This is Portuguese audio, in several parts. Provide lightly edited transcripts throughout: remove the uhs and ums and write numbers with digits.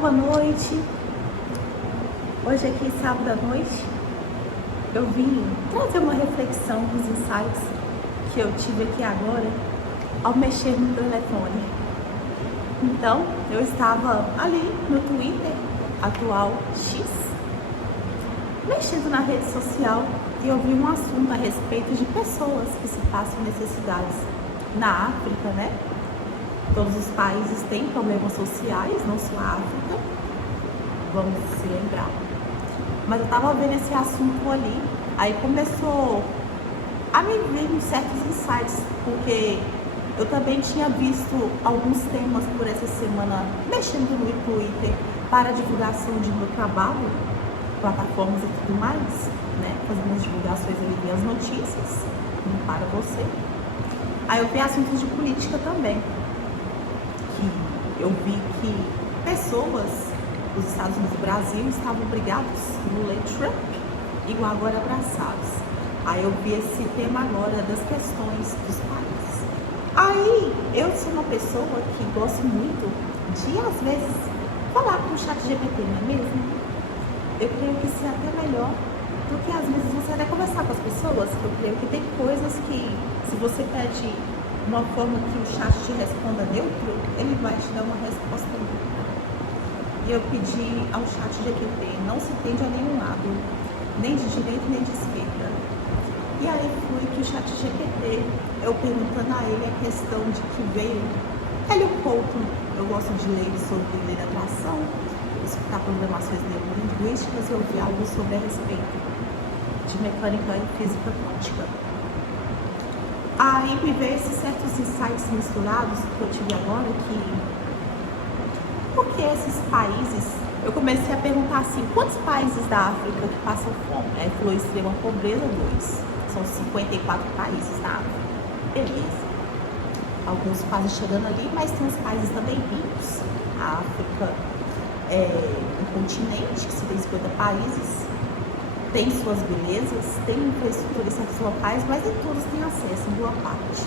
boa noite. Hoje aqui, sábado à noite, eu vim trazer uma reflexão dos insights que eu tive aqui agora ao mexer no telefone. Então, eu estava ali no Twitter, atual X, mexendo na rede social e eu vi um assunto a respeito de pessoas que se passam necessidades na África, né? Todos os países têm problemas sociais, não só a África, vamos se lembrar. Mas eu estava vendo esse assunto ali, aí começou a me vir certos insights, porque eu também tinha visto alguns temas por essa semana mexendo no Twitter para divulgação de meu trabalho, plataformas e tudo mais, né? Fazendo as divulgações ali, as notícias, para você. Aí eu vi assuntos de política também. Eu vi que pessoas dos Estados Unidos e Brasil estavam brigados, Lula e Trump, igual agora abraçados. Aí eu vi esse tema agora das questões dos países. Aí eu sou uma pessoa que gosto muito de, às vezes, falar com o ChatGPT, não é mesmo? Eu creio que isso é até melhor do que, às vezes, você até conversar com as pessoas. Eu creio que tem coisas que, se você pede uma forma que o chat te responda neutro, ele vai te dar uma resposta neutra. E eu pedi ao chat GPT, não se tende a nenhum lado, nem de direita nem de esquerda. E aí foi que o chat GPT, eu perguntando a ele a questão de que veio Hélio Couto, eu gosto de ler sobre lei da atração, escutar programações neurolinguísticas e ouvir algo sobre a respeito de mecânica e física quântica. Aí me veio esses certos insights misturados que eu tive agora, que porque esses países, eu comecei a perguntar assim, quantos países da África que passam fome? Aí falou extrema pobreza, 2. São 54 países da África. Beleza. Alguns quase chegando ali, mas tem os países também ricos. A África é um continente que se tem 50 países. Tem suas belezas, tem infraestrutura em certos locais, mas nem todos têm acesso, em boa parte.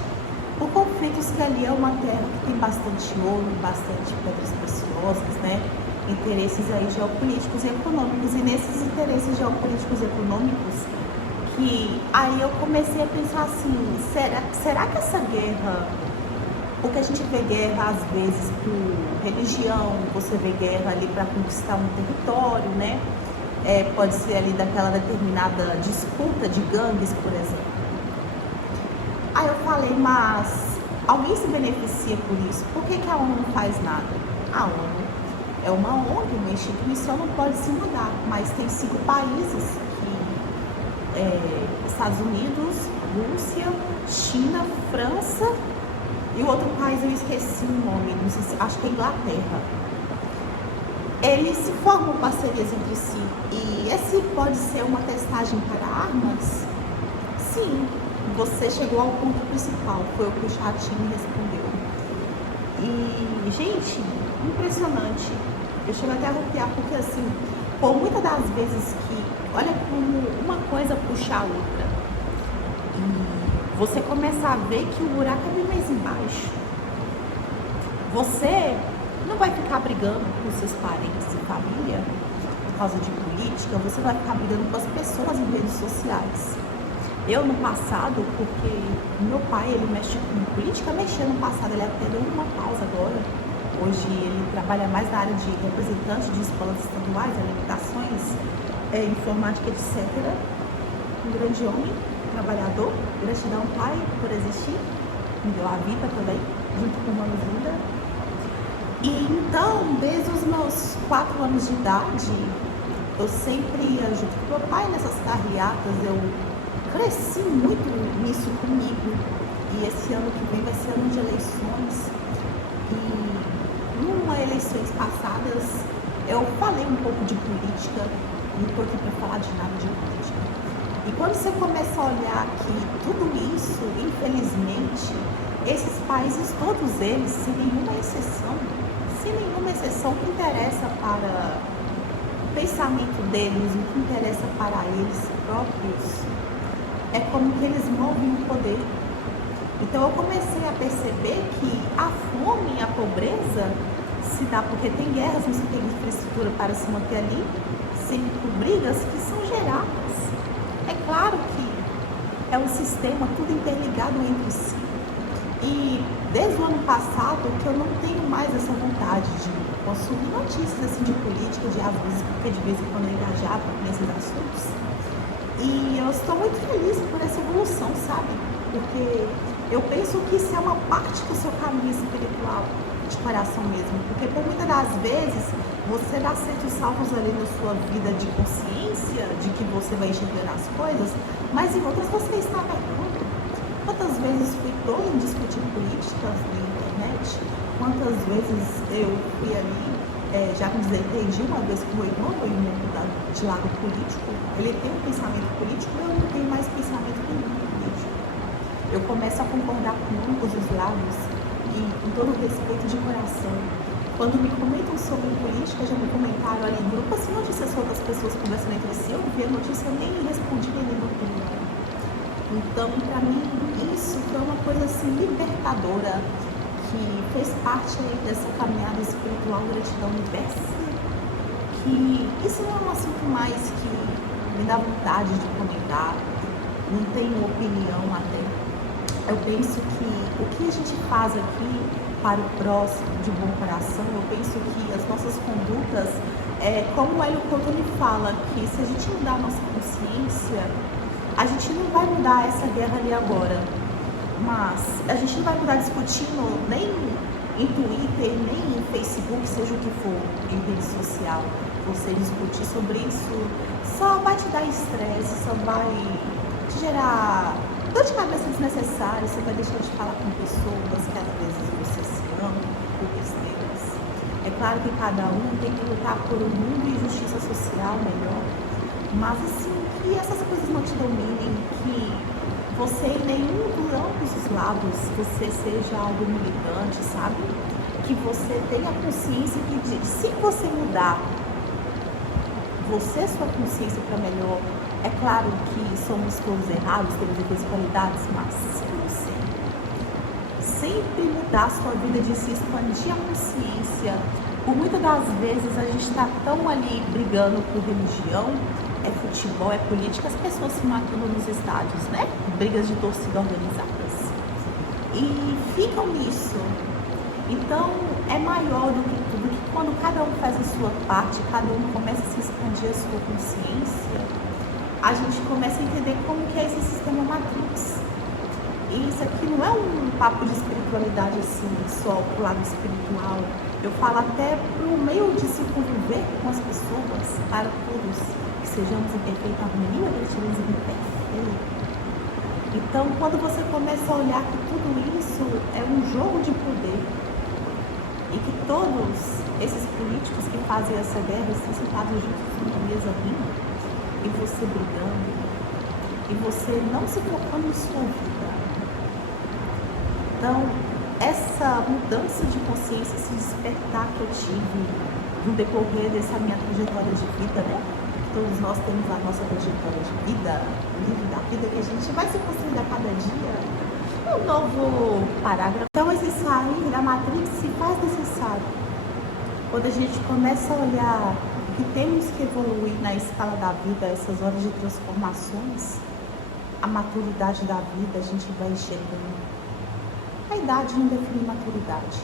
Por conflitos que ali é uma terra que tem bastante ouro, bastante pedras preciosas, né? Interesses aí geopolíticos e econômicos. E nesses interesses geopolíticos e econômicos, que aí eu comecei a pensar assim, será que essa guerra, porque a gente vê guerra às vezes por religião, você vê guerra ali para conquistar um território, né? Pode ser ali daquela determinada disputa de gangues, por exemplo. Aí eu falei, mas alguém se beneficia por isso? Por que a ONU não faz nada? A ONU é uma ONG, uma instituição, não pode se mudar, mas tem 5 países, Estados Unidos, Rússia, China, França e o outro país eu esqueci o nome, não sei se, acho que é Inglaterra. Eles se formam parcerias entre si. E esse pode ser uma testagem para armas? Sim, você chegou ao ponto principal, foi o que o chat me respondeu. E, gente, impressionante. Eu chego até a arrepiar, porque assim, por muitas das vezes que, olha como uma coisa puxa a outra. E você começa a ver que o buraco é bem mais embaixo. Você não vai ficar brigando com seus parentes e família por causa de política, você vai ficar brigando com as pessoas em redes sociais. Eu no passado, porque meu pai, ele mexe com política, mexia no passado, ele até deu uma pausa agora. Hoje ele trabalha mais na área de representante de escolas estaduais, alimentações, informática, etc. Um grande homem, trabalhador, gratidão pai por existir, me deu a vida também, junto com o Mano Vida. E então, desde os meus 4 anos de idade, eu sempre ia junto com meu pai nessas carreatas, eu cresci muito nisso comigo. E esse ano que vem vai ser ano de eleições. E numa eleições passadas, eu falei um pouco de política, não estou aqui para falar de nada de política. E quando você começa a olhar que tudo isso, infelizmente, esses países, todos eles, sem nenhuma exceção, o que interessa para o pensamento deles, o que interessa para eles próprios, é como que eles movem o poder. Então eu comecei a perceber que a fome e a pobreza se dá porque tem guerras, não se tem estrutura para se manter ali, sempre por brigas que são geradas. É claro que é um sistema tudo interligado entre si. E desde o ano passado que eu não tenho mais essa vontade de consumir notícias assim, de política, de abusos, porque de vez em quando eu engajava nesses assuntos. E eu estou muito feliz por essa evolução, sabe? Porque eu penso que isso é uma parte do seu caminho espiritual, de coração mesmo. Porque por muitas das vezes você dá certos saltos ali na sua vida de consciência, de que você vai enxergando as coisas, mas em outras você está errando. Quantas vezes fui tola em discutir políticas na internet? Quantas vezes eu fui ali, já me desentendi uma vez com o meu irmão de lado político, ele tem um pensamento político, eu não tenho mais pensamento nenhum político. Eu começo a concordar com ambos os lados e com todo o respeito de coração. Quando me comentam sobre política, já me comentaram ali em grupo, assim, notícias outras pessoas conversando entre si, eu vi a notícia, eu nem respondi nenhuma opinião. Então, para mim, isso foi uma coisa assim libertadora, que fez parte dessa caminhada espiritual gratidão universo, que isso não é um assunto mais que me dá vontade de comentar, não tenho opinião até. Eu penso que o que a gente faz aqui para o próximo de bom coração, eu penso que as nossas condutas, como o Hélio Couto me fala, que se a gente mudar a nossa consciência, a gente não vai mudar essa guerra ali agora, mas a gente não vai mudar discutindo nem em Twitter, nem em Facebook, seja o que for, em rede social. Você discutir sobre isso só vai te dar estresse, só vai te gerar dor de cabeça desnecessária, você vai deixar de falar com pessoas que às vezes você se ama por besteiras. É claro que cada um tem que lutar por um mundo e justiça social melhor, mas assim, que essas coisas não te dominem, que você em nenhum dos ambos os lados, você seja algo militante, sabe? Que você tenha consciência que se você mudar você, sua consciência para melhor, é claro que somos todos errados, temos diferentes qualidades, mas se você sempre mudar a sua vida, de se expandir a consciência, por muitas das vezes a gente está tão ali brigando por religião, é futebol, é política, as pessoas se matando nos estádios, né? Brigas de torcida organizadas. E ficam nisso. Então, é maior do que tudo, que quando cada um faz a sua parte, cada um começa a se expandir a sua consciência, a gente começa a entender como que é esse sistema Matrix. E isso aqui não é um papo de espiritualidade assim, só pro lado espiritual. Eu falo até pro meio de se conviver com as pessoas, para todos, que sejamos em perfeita harmonia, gratidão imperfeita. Então, quando você começa a olhar que tudo isso é um jogo de poder, e que todos esses políticos que fazem essa guerra estão sentados juntos numa mesa rindo, e você brigando, e você não se focando em sua vida. Então, essa mudança de consciência, esse despertar que eu tive no decorrer dessa minha trajetória de vida, né? Todos nós temos a nossa trajetória de vida, o livro da vida que a gente vai se construindo a cada dia. Um novo parágrafo. Então, esse sair da Matrix se faz necessário. Quando a gente começa a olhar que temos que evoluir na escala da vida, essas horas de transformações, a maturidade da vida, a gente vai enxergando. A idade não define maturidade,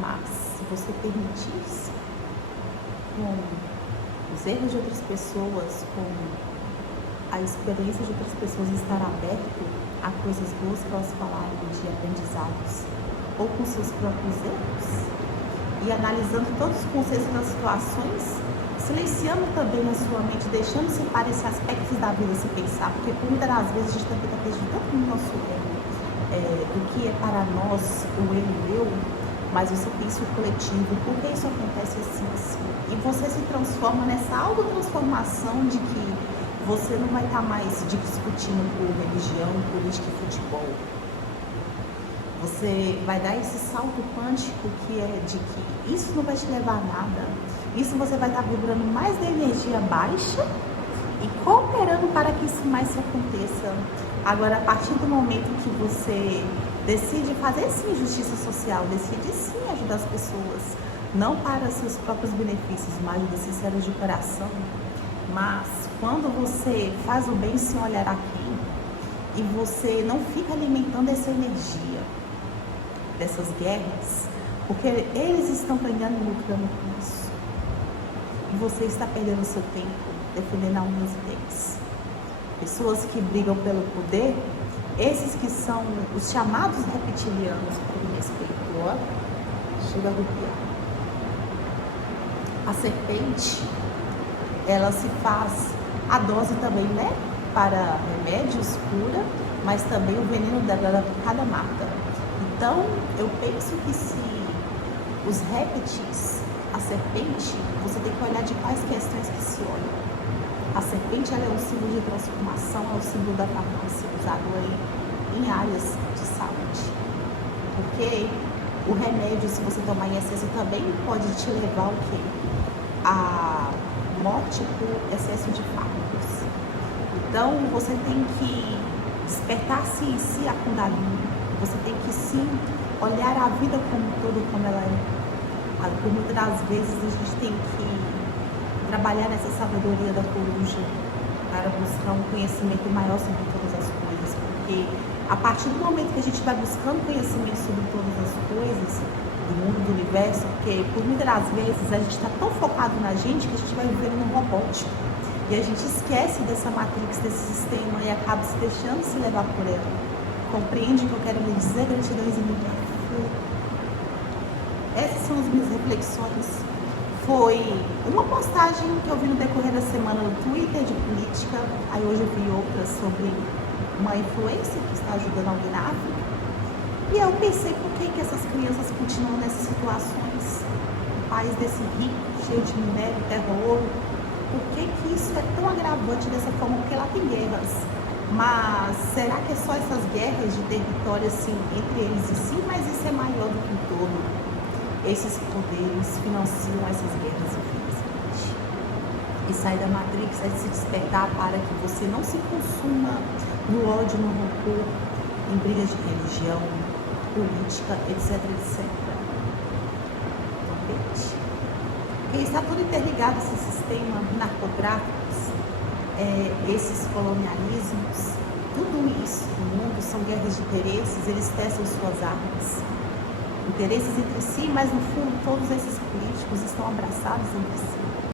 mas se você permitir, com os erros de outras pessoas, com a experiência de outras pessoas, estar aberto a coisas boas que elas falarem de aprendizados, ou com seus próprios erros, e analisando todos os conceitos das situações, silenciando também na sua mente, deixando separar esses aspectos da vida se pensar, porque por muitas das vezes a gente também está acreditando no nosso erro, do que é para nós o erro meu, mas você pensa o coletivo, por que isso acontece assim? E você se transforma nessa autotransformação de que você não vai estar mais discutindo por religião, política e futebol. Você vai dar esse salto quântico que é de que isso não vai te levar a nada. Isso você vai estar vibrando mais da energia baixa e cooperando para que isso mais se aconteça. Agora, a partir do momento que você decide fazer sim justiça social, decide sim ajudar as pessoas, não para seus próprios benefícios, mas ajudas sinceras de coração. Mas quando você faz o bem sem olhar a quem, e você não fica alimentando essa energia dessas guerras, porque eles estão ganhando e lucrando com isso. E você está perdendo seu tempo defendendo a unhas e dentes. Pessoas que brigam pelo poder, esses que são os chamados reptilianos, por respeito, ó, chega a arrepiar. A serpente, ela se faz a dose também, né? Para remédios, cura, mas também o veneno dela cada mata. Então, eu penso que se os répteis, a serpente, você tem que olhar de quais questões que se olha. A serpente, ela é um símbolo de transformação, é o símbolo da farmácia, usado aí em áreas de saúde. Porque o remédio, se você tomar em excesso, também pode te levar ao quê? A morte por excesso de fármacos. Então, você tem que despertar-se em si a Kundalini. Você tem que sim olhar a vida como um todo, como ela é. Por muitas das vezes a gente tem que trabalhar nessa sabedoria da coruja para buscar um conhecimento maior sobre todas as coisas. Porque a partir do momento que a gente vai buscando conhecimento sobre todas as coisas, do mundo, do universo, porque por muitas das vezes a gente está tão focado na gente que a gente vai vivendo num robótico. E a gente esquece dessa matrix, desse sistema e acaba se deixando se levar por ela. Compreende o que eu quero lhe dizer, gratidão infinita? Essas são as minhas reflexões. Foi uma postagem que eu vi no decorrer da semana no Twitter de política. Aí hoje eu vi outras sobre uma influencer que está ajudando alguém na África. E eu pensei, por que essas crianças continuam nessas situações? Um país desse rico, cheio de minério, terra, ouro. Por que isso é tão agravante dessa forma? Porque lá tem guerras. Mas será que é só essas guerras de território assim, entre eles e sim? Mas isso é maior do que o todo. Esses poderes financiam essas guerras, infelizmente. E sair da Matrix é de se despertar para que você não se consuma no ódio, no rancor, em brigas de religião, política, etc, etc. Entende? E está tudo interligado esse sistema, narcotráficos, esses colonialismos, tudo isso no mundo são guerras de interesses, eles testam suas armas. Interesses entre si, mas no fundo todos esses políticos estão abraçados entre si.